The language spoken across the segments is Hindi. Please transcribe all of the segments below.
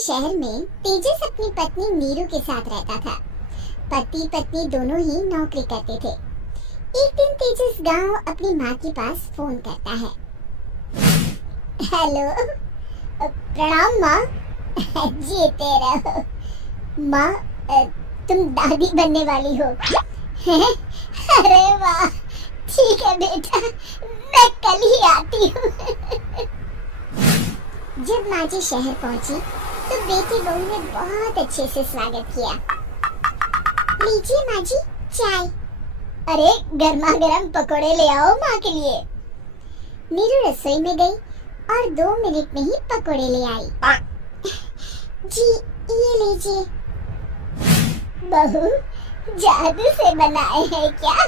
शहर में तेजस अपनी पत्नी नीरू के साथ रहता था। पति पत्नी दोनों ही नौकरी करते थे। एक दिन तेजस गांव अपनी माँ के पास फोन करता है। हेलो, प्रणाम माँ। जीते रहो माँ, तुम दादी बनने वाली हो। अरे वाह, ठीक है बेटा, मैं कल ही आती हूँ। जब माँ जी शहर पहुंची तो बेटी बहू ने बहुत अच्छे से स्वागत किया। लीजिए माँ जी, चाय। अरे गर्मा गर्म पकोड़े ले आओ माँ के लिए। नीरू रसोई में गई और 2 मिनट में ही पकोड़े ले आई। जी ये लीजिए। बहू जादू से बनाए हैं क्या?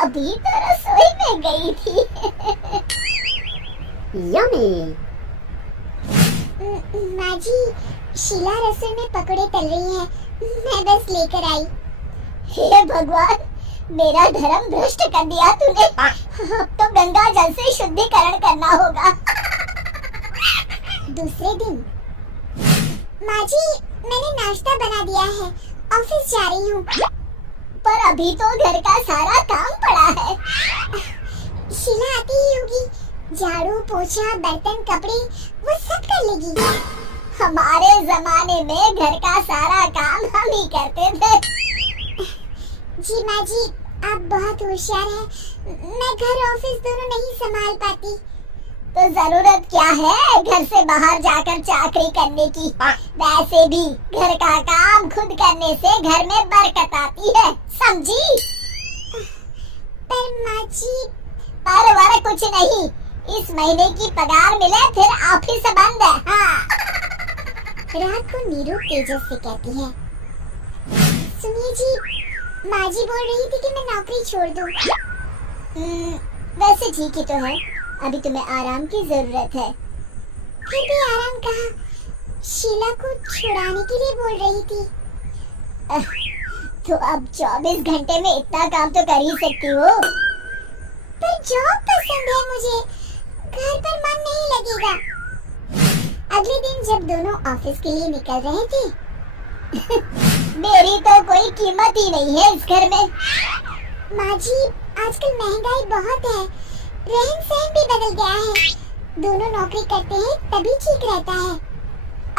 अभी तो रसोई में गई थी। यम्मी। माँ जी, शीला रसोई में पकोड़े तल रही है, मैं बस लेकर आई। हे भगवान, मेरा धर्म भ्रष्ट कर दिया तूने। अब तो गंगा जल से शुद्धिकरण करना होगा। दूसरे दिन, माँ जी मैंने नाश्ता बना दिया है, ऑफिस जा रही हूँ। पर अभी तो घर का सारा काम पड़ा है। शीला आती ही होगी, झाड़ू पोछा बर्तन कपड़े वो सब कर लेगी। हमारे जमाने में घर का सारा काम हम ही करते थे। जी माँ जी, आप बहुत होशियार हैं। मैं घर ऑफिस दोनों नहीं संभाल पाती। तो जरूरत क्या है घर से बाहर जाकर चाकरी करने की? वैसे भी घर का काम खुद करने से घर में बरकत आती है, समझी? पर माँ जी, पर वाला कुछ नहीं, इस महीने की पगार मिले फिर ऑफिस बंद है। हाँ। रात को नीरू तेजस से कहती है, सुनिए जी, माँ जी बोल रही थी कि मैं नौकरी छोड़ दूं। वैसे ठीक ही तो है, अभी तुम्हें आराम की जरूरत है। फिर भी आराम कहाँ, शीला को छुड़ाने के लिए बोल रही थी। तो अब 24 घंटे में इतना काम तो कर ही सकती हो। पर जॉब पसंद है मुझे, घर पर मन नहीं लगेगा। अगले दिन जब दोनों ऑफिस के लिए निकल रहे थे, मेरी तो कोई कीमत ही नहीं है इस घर में। माँ जी, आजकल महंगाई बहुत है, रहन सहन भी बदल गया है। दोनों नौकरी करते हैं तभी ठीक रहता है।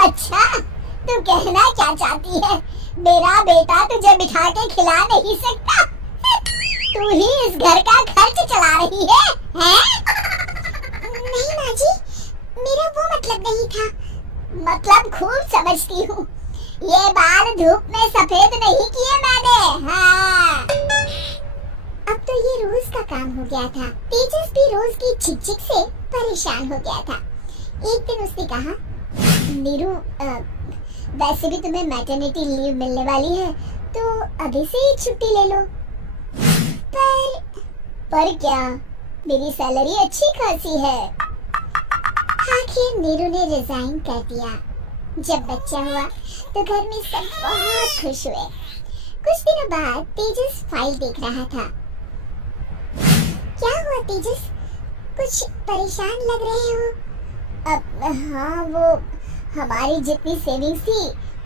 अच्छा, तू कहना क्या चाहती है? मेरा बेटा तुझे बिठा के खिला नहीं सकता? तू ही इस घर का खर्च चला रही है, हैं? नहीं माँ जी, मेरा वो मतलब नहीं था। मतलब खूब समझती हूँ, ये बाल धूप में सफेद नहीं किए मैंने। हाँ। अब तो ये रोज का काम हो गया था। तेजस भी रोज की झिकझिक से परेशान हो गया था। एक दिन उसने कहा, नीरू, वैसे भी तुम्हें मैटरनिटी लीव मिलने वाली है, तो अभी से ही छुट्टी ले लो। पर क्या, मेरी सैलरी अच्छी खासी है। आखिर नीरू ने रिजाइन कर दिया। जब बच्चा हुआ तो घर में सब बहुत खुश हुए। कुछ दिनों बाद तेजस फाइल देख रहा था। क्या हुआ तेजस, कुछ परेशान लग रहे हो? हाँ, वो हमारी जितनी सेविंग्स थी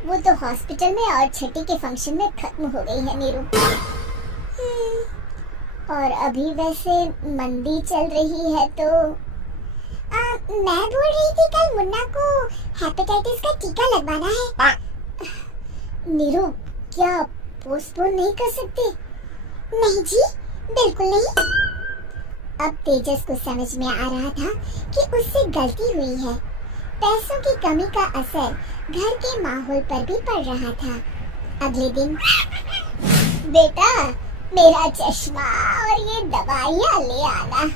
वो तो हॉस्पिटल में और छठी के फंक्शन में खत्म हो गई है नीरू। और अभी वैसे मंदी चल रही है तो मैं बोल रही थी कल मुन्ना को हेपेटाइटिस का टीका लगवाना है। नीरू, क्या पोस्टपोन नहीं कर सकते? नहीं जी, बिल्कुल नहीं। अब तेजस को समझ में आ रहा था कि उससे गलती हुई है। पैसों की कमी का असर घर के माहौल पर भी पड़ रहा था। अगले दिन, बेटा मेरा चश्मा और ये दवाइयाँ ले आना,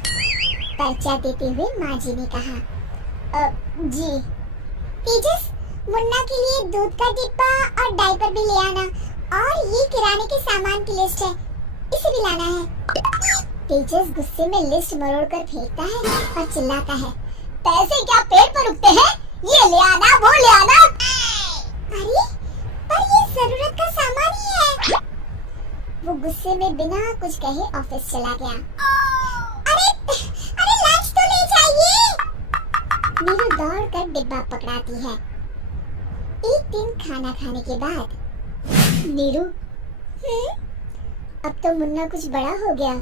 पर्चा देते हुए माँ जी ने कहा। जी। तेजस, मुन्ना के लिए दूध का डिब्बा और डायपर भी ले आना, और ये किराने के सामान की लिस्ट है, इसे भी लाना है। तेजस गुस्से में लिस्ट मरोड़कर फेंकता है और चिल्लाता है, पैसे क्या पेड़ पर उगते हैं? ये ले आना, वो ले आना। अरे, पर ये जरूरत का सामान ही है। वो गुस्से में बिना कुछ कहे ऑफिस चला गया। अरे लंच तो ले जाइए। नीरू दौड़कर डिब्बा पकड़ाती है। एक दिन खाना खाने के बाद, नीरू, अब तो मुन्ना कुछ बड़ा हो गया,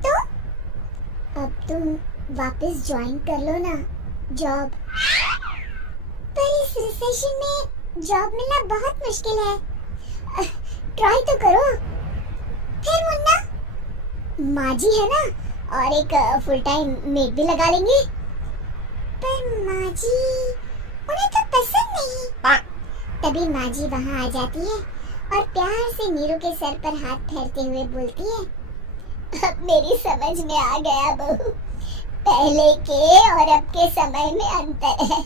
तो अब तुम वापस ज्वाइन कर लो ना जॉब। पर इस रिसेशन में जॉब मिलना बहुत मुश्किल है, ट्राई तो करो। फिर मुन्ना, माँ जी है ना, और एक फुल टाइम मेड भी लगा लेंगे। पर माँ जी, उन्हें तो पसंद नहीं। तभी माँ जी वहाँ आ जाती है और प्यार से नीरू के सर पर हाथ फेरते हुए बोलती है, अब मेरी समझ में आ गया बहू, पहले के और अब के समय में अंतर है।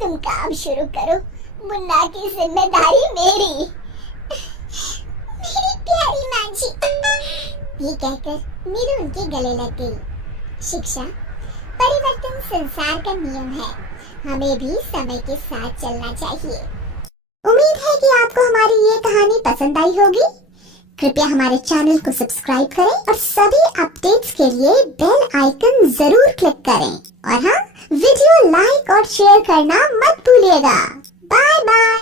तुम काम शुरू करो, मुन्ना की जिम्मेदारी मेरी। मेरी प्यारी माँ जी, ये कहकर नीरू उनके गले लग गई। शिक्षा, परिवर्तन संसार का नियम है, हमें भी समय के साथ चलना चाहिए। उम्मीद है कि आपको हमारी ये कहानी पसंद आई होगी। कृपया हमारे चैनल को सब्सक्राइब करें और सभी अपडेट्स के लिए बेल आइकन जरूर क्लिक करें। और हाँ, वीडियो लाइक और शेयर करना मत भूलिएगा। Bye bye.